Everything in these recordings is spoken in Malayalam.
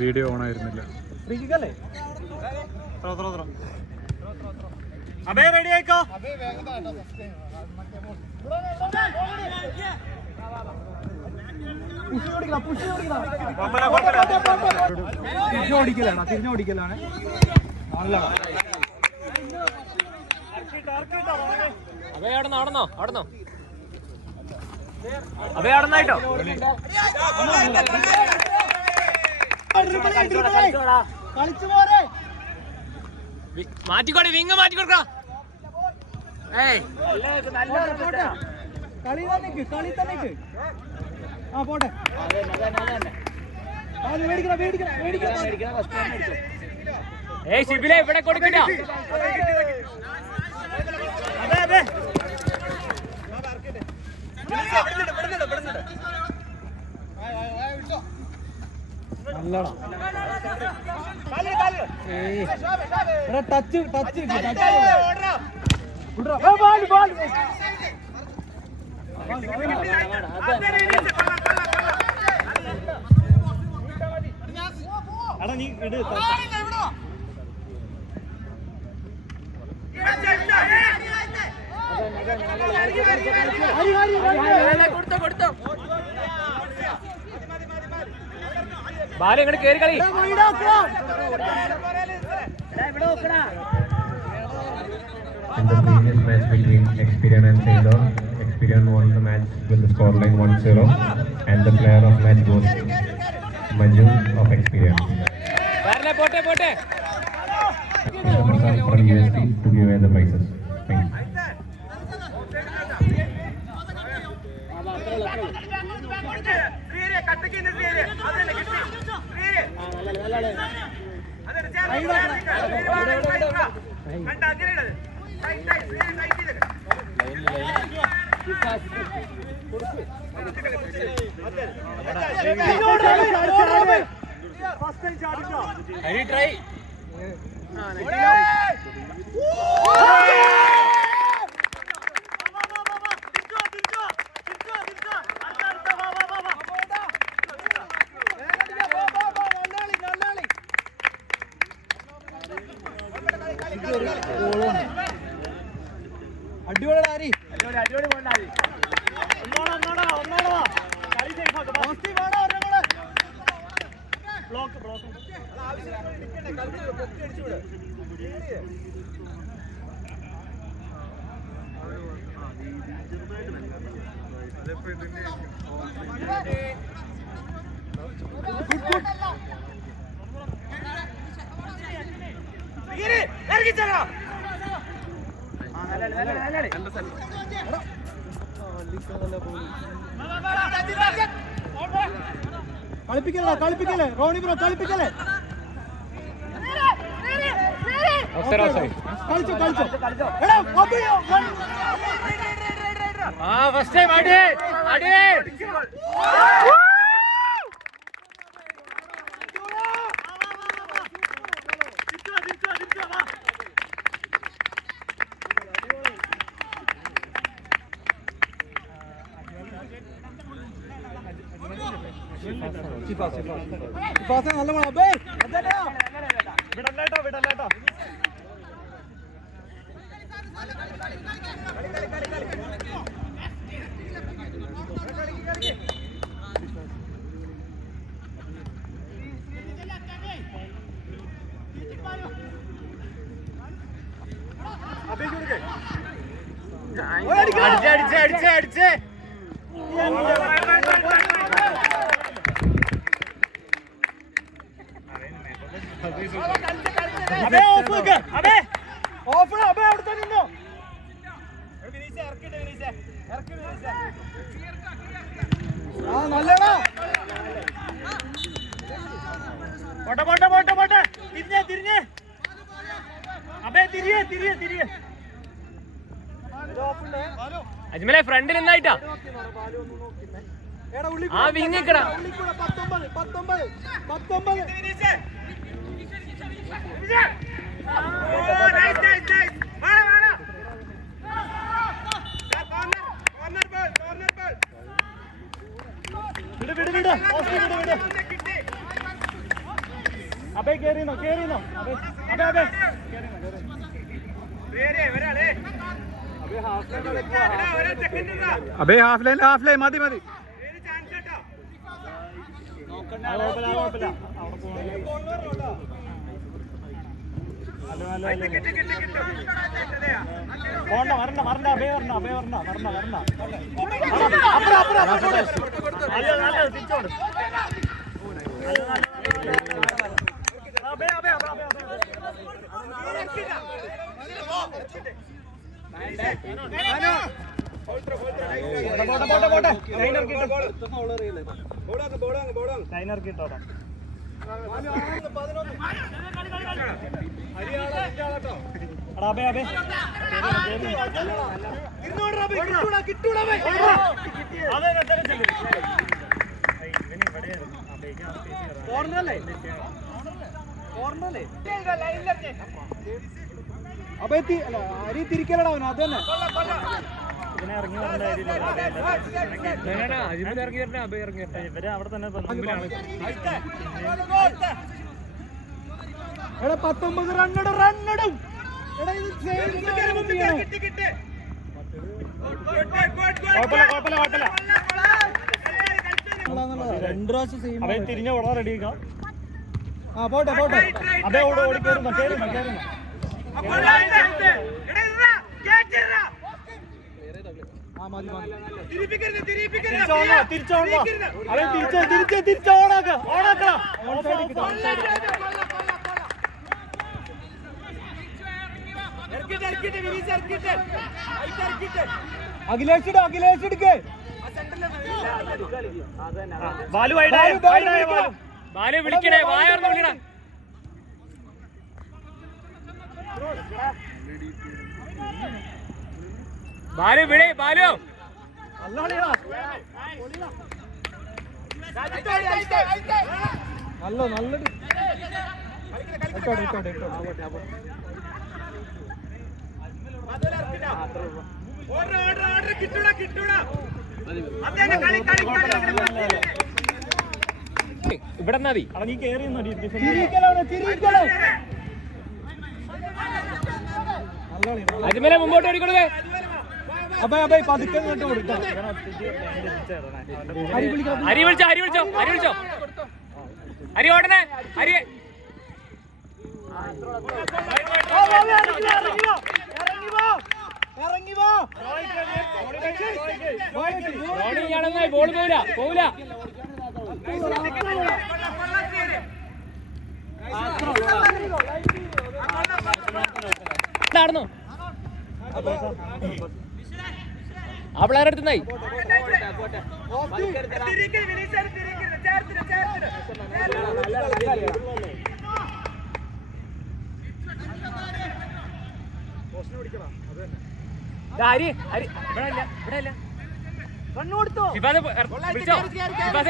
വീഡിയോ ഓൺ ആയിരുന്നില്ല. അബേ റെഡി ആയിക്കോ. തിരിഞ്ഞോടിക്കലാണ് നല്ല അബേ അവിടുന്നോ അവിടുന്നോ അവിടുന്നോ അബേ അവിടുന്നായിട്ടോ. മാറ്റിക്കോടി വിങ് മാറ്റിക്കൊടുക്കാം. കളി തന്നെ ആ പോട്ടെ. ഏയ് ശിബിലെ ഇവിടെ കൊടുക്കില്ല. ടച്ച് എടാ നീ ഇട്. കൊടുത്തോ ബാല ഇങ്ങോട്ട് കേറി കളി. In the previous match between Experian and Sailor, Experian won the match with the scoreline 1-0, and the player of match goes Maju of Experian. പോട്ടെ പോട്ടെ. Mr. Prasad from UST to give away the prizes. Thank you. Try അടിപൊളി ആരി അടിപൊളി പോണ്ടായി. ഒന്നോടാ കളി ബ്ലോക്ക് കളിപ്പിക്കല്ലേ റോണി ബ്രോ കളിപ്പിക്കല്ലേ. കളിച്ചോ ഫസ്റ്റ് ടൈം അടി അടി. നല്ല വിടല്ലേട്ടോ. അടിച്ചേ പോട്ടെ തിരിഞ്ഞേ അബേ തിരിയെ അജ്മലെ ഫ്രണ്ടിൽ എന്തായിട്ടാ ആ വിങ്ങിക്കട. വിട് അബേ കേറിനോ അബേ അബേ ഹാഫ് ലൈൻ മതി വരണ അബേ വരണ തിരിച്ചോണ്ട് അബേ അരി തിരിക്കലടാ അവന് അത് തന്നെ ഇവനെ ഇറങ്ങി ഇവരെ അവിടെ തന്നെ എടാ 19 റണ്ണിടും എടാ ഇത് കുഴപ്പമില്ല 2 പ്രാവശ്യം സെയിം അവൻ തിരിഞ്ഞ ഉടനെ റെഡിയാക്കാം ആ പോട്ടെ അബേ ഓടിക്കേറുന്നു ആ മതി തിരിച്ചോണ അവൻ തിരിച്ചോണാക്ക അഖിലേഷ് എടുക്കേ ബാലു ബാലു വിളിക്കണേ വായർന്ന് വിളിക്കണ ബാലു വിളി ബാലു നല്ലത് ഇവിടെ മതി നീ കേറി അജ്മലെ മുമ്പോട്ട് ഓടിക്കൊടുക്കേ അബേ പതുക്കെ ഇങ്ങോട്ട് കൊടുക്കാം അരി വിളിച്ചോ അരി ഓടണേ അരി ഇറങ്ങി വാ ബോൾ പോവില്ല നടന്നു ആ പിള്ളേരെ അടുത്തുന്നായി ഹരി ഇവിടെ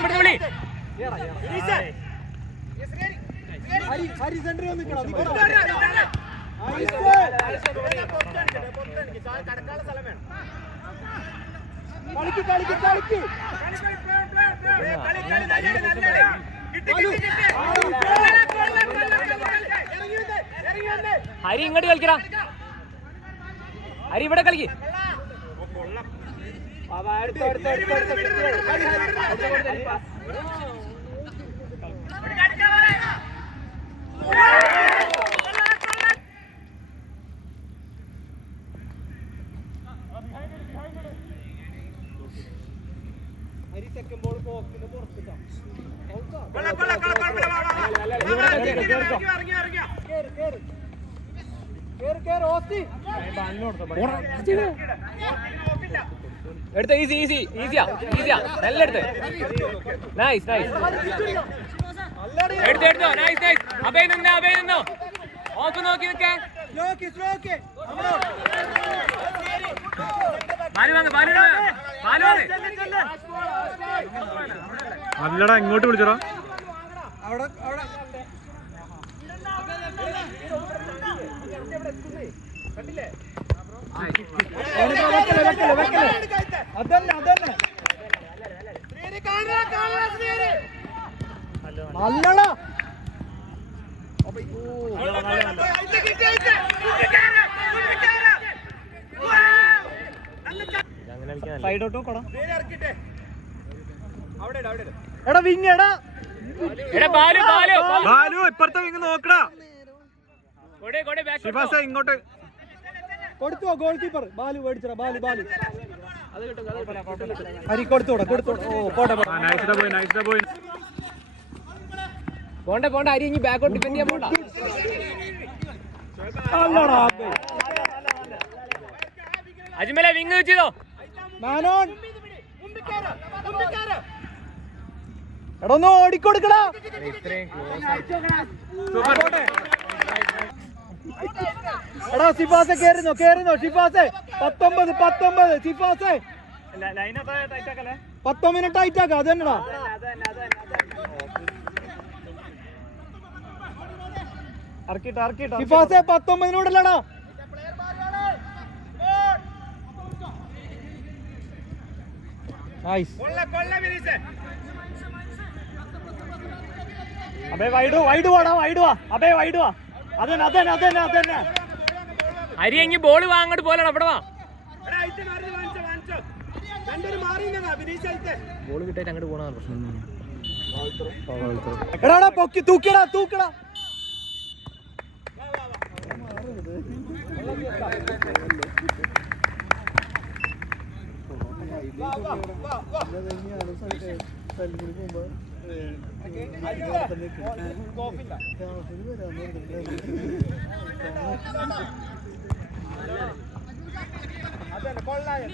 ഇല്ല വിളി ഹരി സെന്ററിൽ നിൽക്കണം കളിക്ക് ഹരി ഇങ്ങോട്ട് കളിക്കടാ ഹരി ഇവിടെ കളിക്ക് സെക്കൻഡ് ബോൾ പോക്കിന് പുറത്തിട്ടാ എടുത്ത ഈസിയാ നല്ല എടുത്ത് നൈസ് എടുത്തോ നൈസ് അഭയ് നിന്നോ ഓക്ക് നോക്കി നിൽക്കാൻ അല്ലടാ ഇങ്ങോട്ട് വിളിച്ചോടാ അതന്നെ അല്ലടാ സൈഡോട്ടോ കൊടാ എടാ വിങ് എടാ എടാ ബാലു ബാലു ബാലു ഇപ്പുറത്തെ വിങ് നോക്കടാ. കൊടേ കൊടേ ബാക്ക് ഷിഫാസെ ഇങ്ങോട്ട്. കൊടുത്തോ ഗോൾ കീപ്പർ ബാലു മേടിച്ചടാ ബാലു ഹരി കൊടുത്തോടാ ഓ പോട്ടെ നൈസ് ബോയ്. പോണ്ട അരി ഇനി ബാക്കോട്ട് ഡിഫെൻഡ് ചെയ്യാൻ പോണ്ട. അല്ലടാ അജ്മലെ വിങ് വെച്ചോ. മാനോൻ എടാ ഒന്ന് ഓടിക്കൊടുക്കടാ. എടാ സിഫാസെ കേറുന്നോ ഷിഫാസെ 19 സിഫാസെ 19 ടൈറ്റ് ആക്ക. അത് തന്നെടാ സിഫാസെ 19 നൈസ്. അബേ വൈഡ് വാ അബേ വൈഡ് വാ. അതന്നെ അരി എങ്ങി ബോൾ വാങ്ങോട്ട് പോലാണ് അവിടെ വാ. ബോൾ കിട്ടായിട്ട് അങ്ങോട്ട് പോണ പ്രശ്നം. എടാ പൊക്കി തൂക്കടാ അതന്നെ കൊള്ള കളി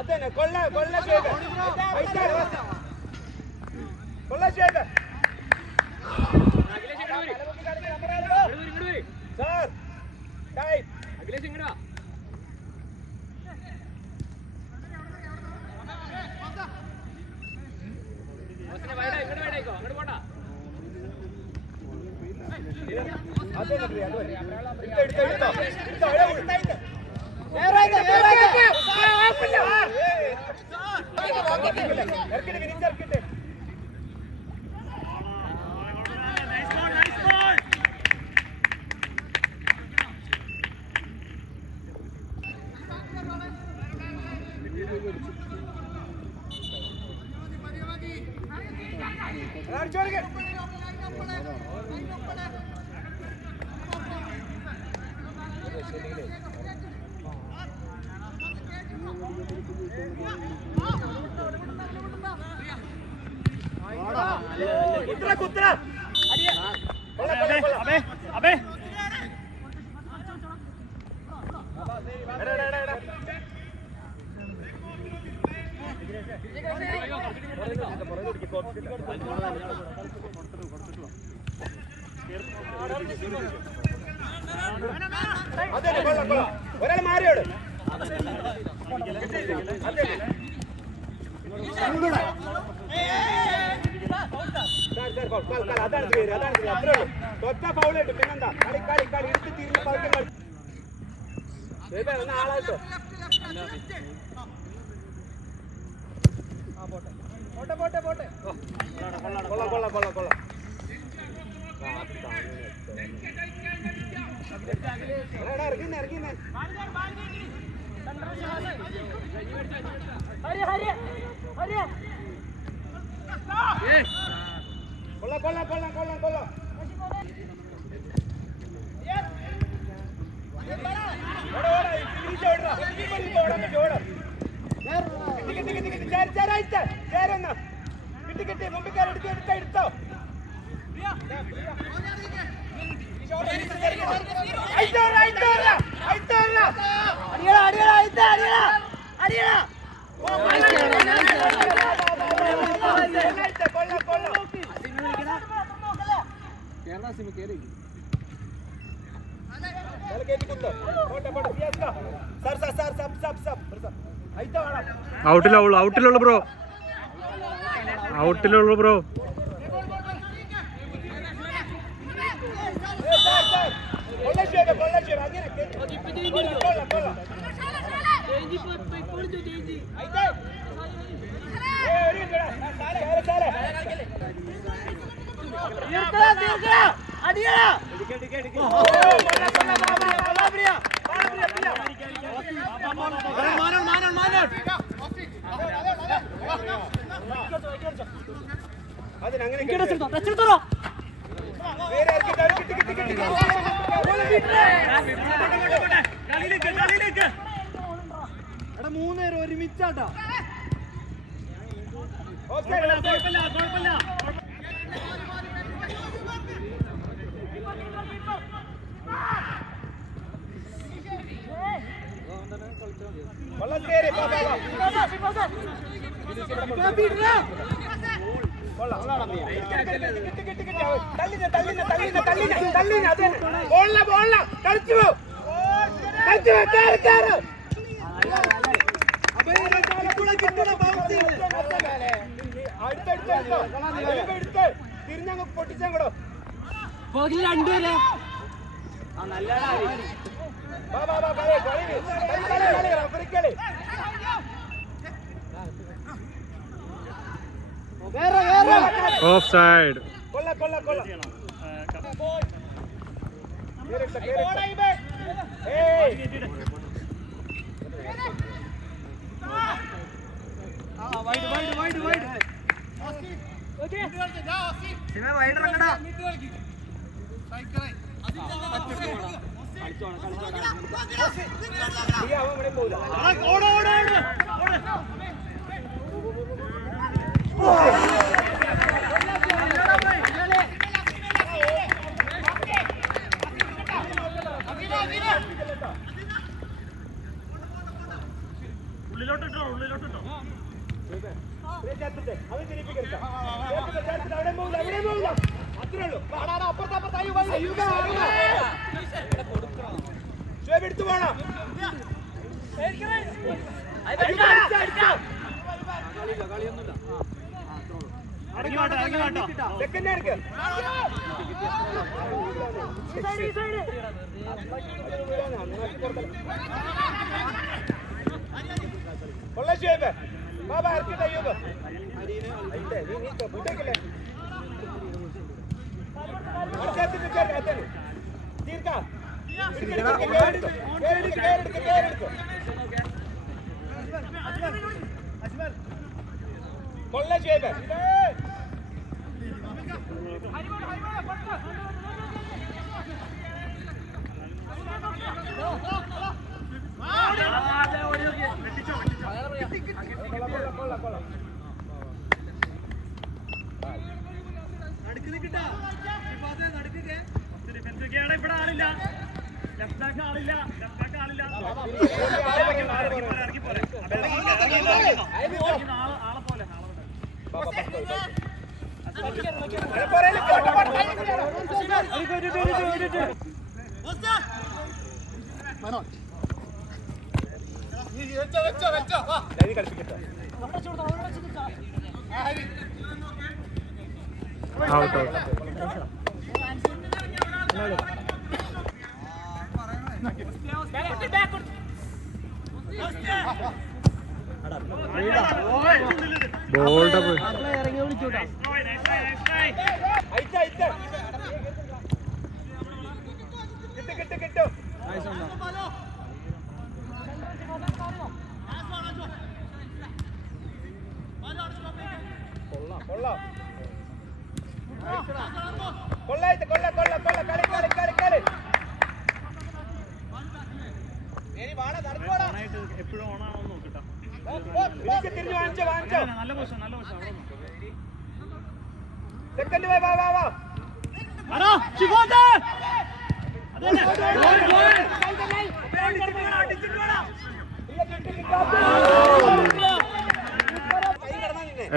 അതന്നെ കൊള്ള ഒരാൾ മാറിയോട് അതാണ് പേര് അതാണ് അത്രേ ഉള്ളൂ ഒറ്റ ഫൗളായിട്ട് പിന്നെന്താ കളി കളി കളി എടുത്ത് തിരിഞ്ഞ് പതുക്കെ ഒന്ന് ആളായിട്ടോ പോട്ടെ പോട്ടെ പോട്ടെ കൊള്ളാം കൊള്ളാം കൊള്ളാം കൊള്ളാം ഇറങ്ങുന്നേ ഇറങ്ങുന്നേ കൊള്ളാം കൊള്ളാം കൊള്ളാം കൊള്ളാം കൊള്ളാം കിട്ടി കിട്ടി മുമ്പിക്കാർ എടുത്തോ എടുത്തോ ഔട്ടിലുള്ളൂ ബ്രോ ഔട്ടിലുള്ളൂ ബ്രോ മൂന്നേരം ഒരുമിച്ചാട്ടാ തിരിഞ്ഞങ്ങ് പൊട്ടിച്ചങ്ങടോ രണ്ടുപേരെ ഓഫ് സൈഡ് കൊള്ള കൊള്ള കൊള്ള എടുത്തു പോണം കൊള്ള ഷേബ് ബാബാ ഇറക്കിട്ട് അയ്യൂബ് ബുട്ടേക്കല്ലേ തീർക്കാം കൊള്ള ഷുഹൈബ്. ഇവിടെ ആളില്ല, ലെഫ്റ്റ് ബാക്ക് ആളില്ല, ലെഫ്റ്റ് ബാക്ക് ആളില്ല. ഇറങ്ങി പോലെ Out, out. Bold up. കിട്ടും. കൊള്ളായിട്ട് കൊള്ള കളി. എപ്പോഴും ഓണാണോ നോക്കട്ടോ. തിരിഞ്ഞു വാങ്ങിച്ചോ. നല്ല പോഷൻ, നല്ല പോഷൻ. സെക്കൻഡ് വാ.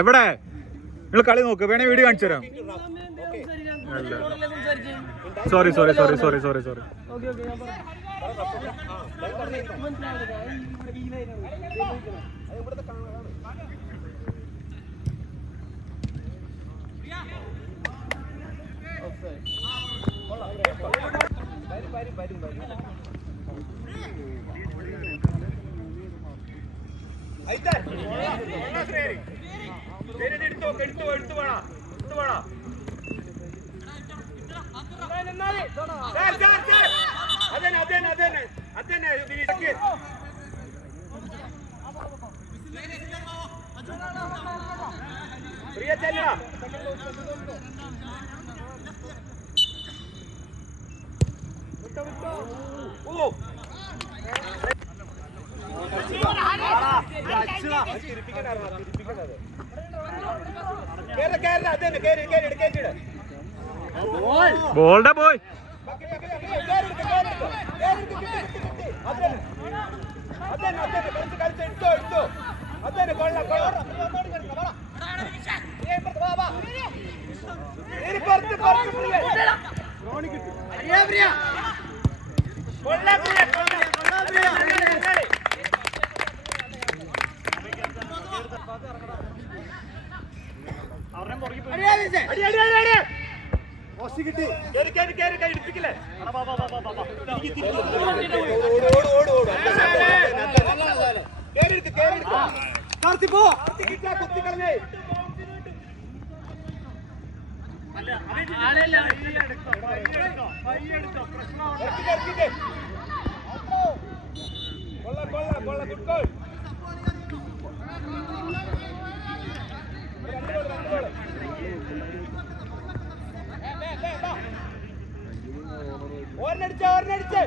എവിടെ നിങ്ങൾ കളി നോക്ക്, വേണേ വീഡിയോ കാണിച്ചു തരാം. സോറി. എടുത്തു വേണം. അതന്നെ പ്രിയ ചെല്ല. ബോൾഡാ പോയി. ഓർണടിച്ച്